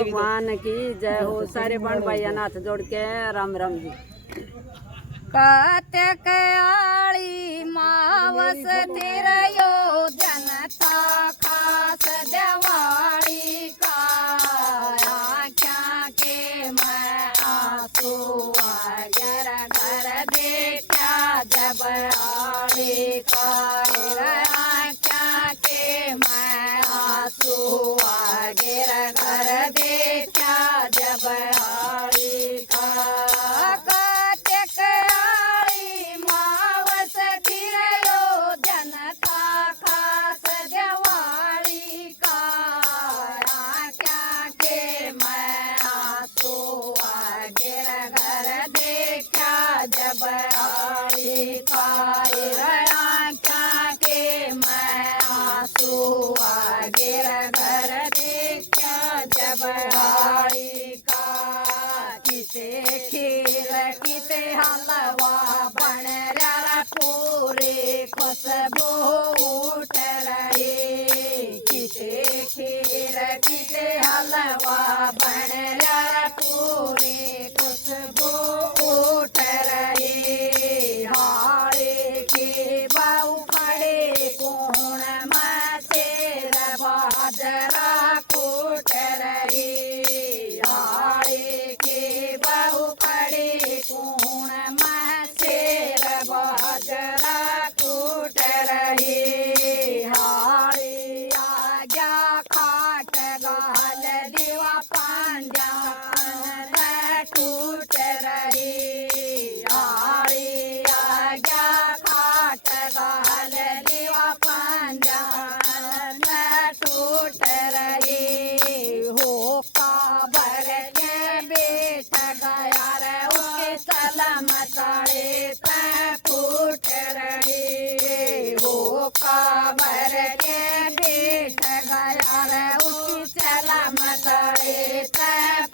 भगवान की जय हो। सारे बण भाई हाथ जोड़ के राम राम जी। कतक आली मावस थिरयो जनता खास दिवाली का आँख्या के मैं आंसू घर घर देखा जब आली का आँख्या के मैं आंसू घर घर देखा जब आली का जब आली पाए आँखा के मैं आंसू गिर घर देखा जब आली का किसे खीर किसे हलवा बन रहा पूरे खुशबू उठ रही किसे खीर किसे हलवा बन रहा पूरे खुशबू उठ रही हारे के बाऊ खड़े कोण में तेरा बाजरा कूट रही हारे के बाऊ खड़े कोण में तेरा बाजरा कूट रही हारे आ गया खाट गाल दीवा पांड्या टूट रही हारी आ गया खाट गाल दीवा पांड्या टूट रही हो काबर के बेट गया रे उसके सलम ताड़े फूट रही हो काबर के बेट गया रे उसकी सलम ताड़े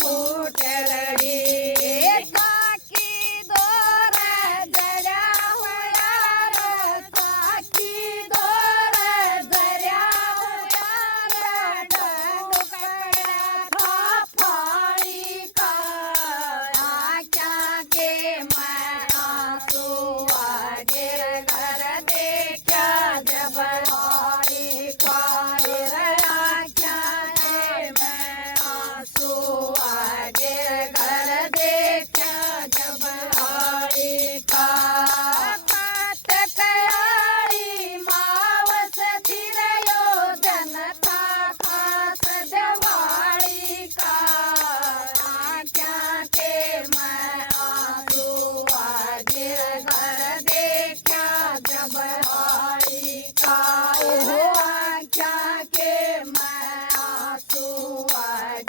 फूट रही काकी दौर जरा हुआ रे काकी दौर जरा हुआ रे था फाड़ी का आँखा के मैं आंसू गिर घर देखा जब आली का आँखा के मैं आंसू गिर घर देखा जब आली का कतक आली मावस थिरयो जनता खास दिवाली का आँखा के मैं आंसू गिर घर देखा जब आली का आँखा के मैं आंसू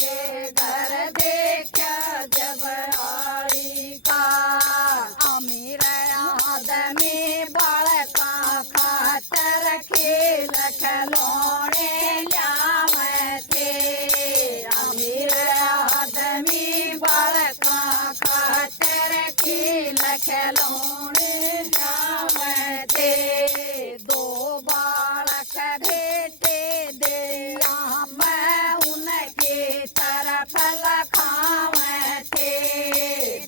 गिर घर देखा जब आली का अमीर आदमी बालका खातर खेल खिलौने लावे थे अमीर आदमी बालका खातर खेल खिलौने लावे थे दो बालक भेटे दिया मैं उनके तरफ लखावे थे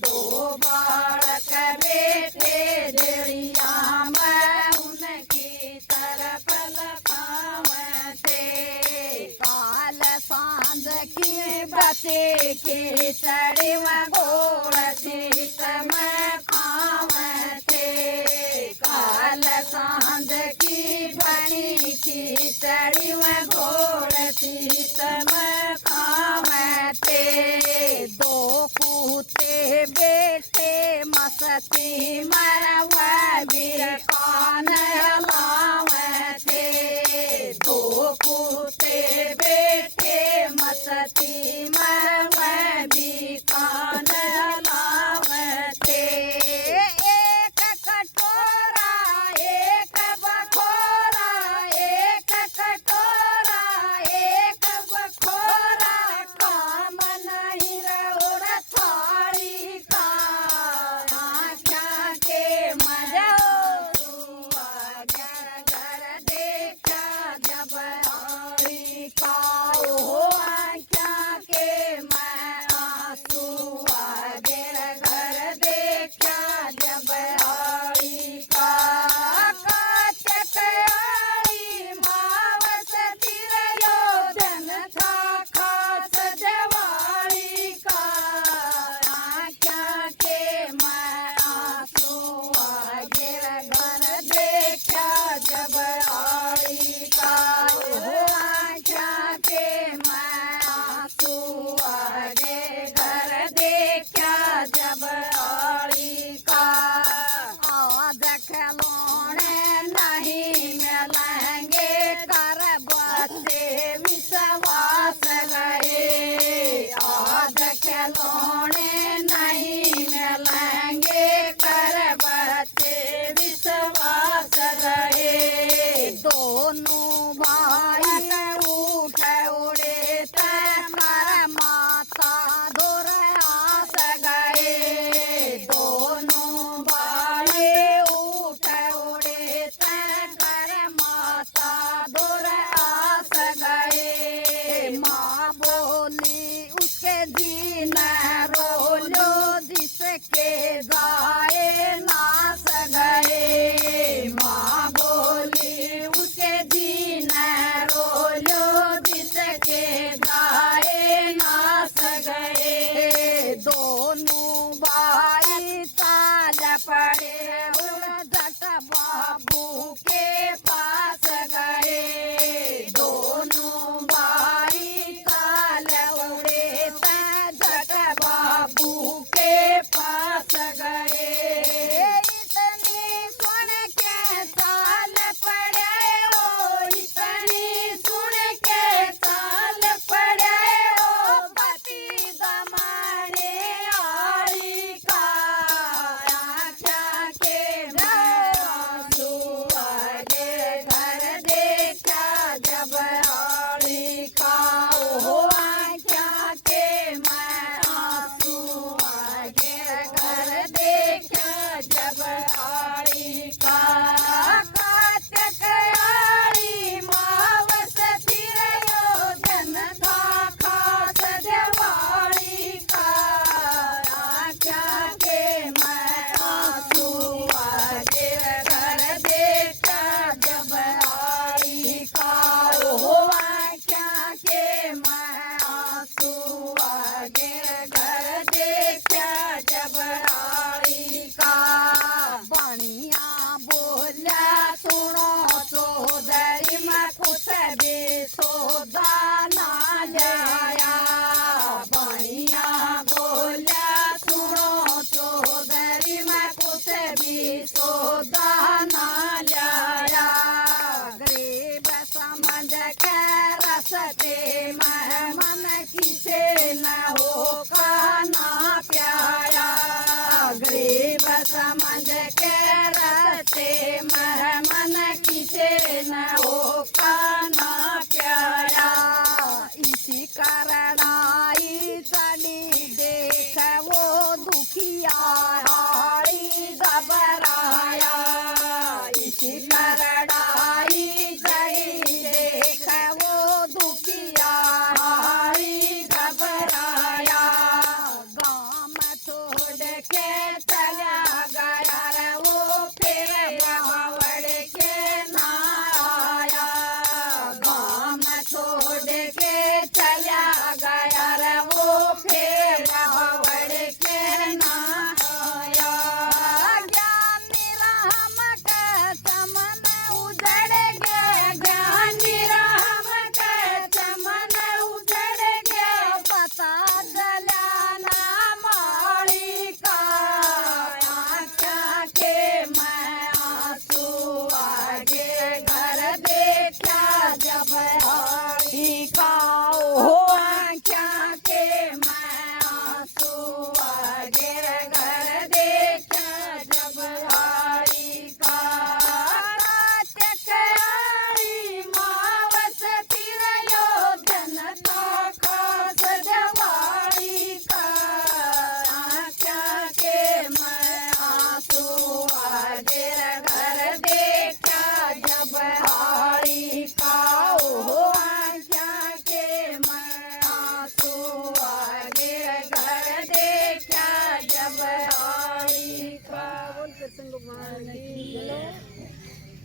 दो बालक बेटे दिया मैं उनकी तरफ लखावे थे काल सांझ की बचे के चढ़ी गोड़ सीत में खावे थे काल सांझ की बनी खिचड़ी में घोड़ सीत में खावे थे दो कूते बेटे मस्ती मरवा बीर कान हलावे थे दो कूते बेटे मस्ती मरवा भी कान हलावे थे एक कटोरा एक बखोरा एक कटोरा एक बखोरा काम नहीं रहोड़ थाली का आँखा के मजा घर देखा जब आली का सोदाना जाया भैया बोलिया सुनो चौधरी मैं कुछ भी सोदाना जाया गरीब समझ के रसते मेहमान किसे न हो खाना प्याया गरीब समझ के रसते मेहमान किसे न हो खाना प्याया इसी कारण आई चली देख वो दुखिया हारी घबराया इसी कारण आई चली देख वो दुखिया हारी घबराया गाँव छोड़ के चला गया रे वो फिर बावड़ के ना आया गाँव छोड़ के चला गया रे वो फिर बावड़ के ना आया ज्ञानी राम का चमन उजड़ गया ज्ञानी राम का चमन उजड़ गया पता चला ना माली का आँखा के मैं आंसू आगे घर देखा जब हारी का हो आँखा के मैं आंसू आगे घर देखा जब हारी का रात कयारी मावस तिरयोधन था खास जवारी का आँखा के मैं आंसू आगे घर देखा जब हारी का हो आँखा के मैं आंसू आगे घर देखा जब हारी का। बोल कृष्ण भगवान की जय।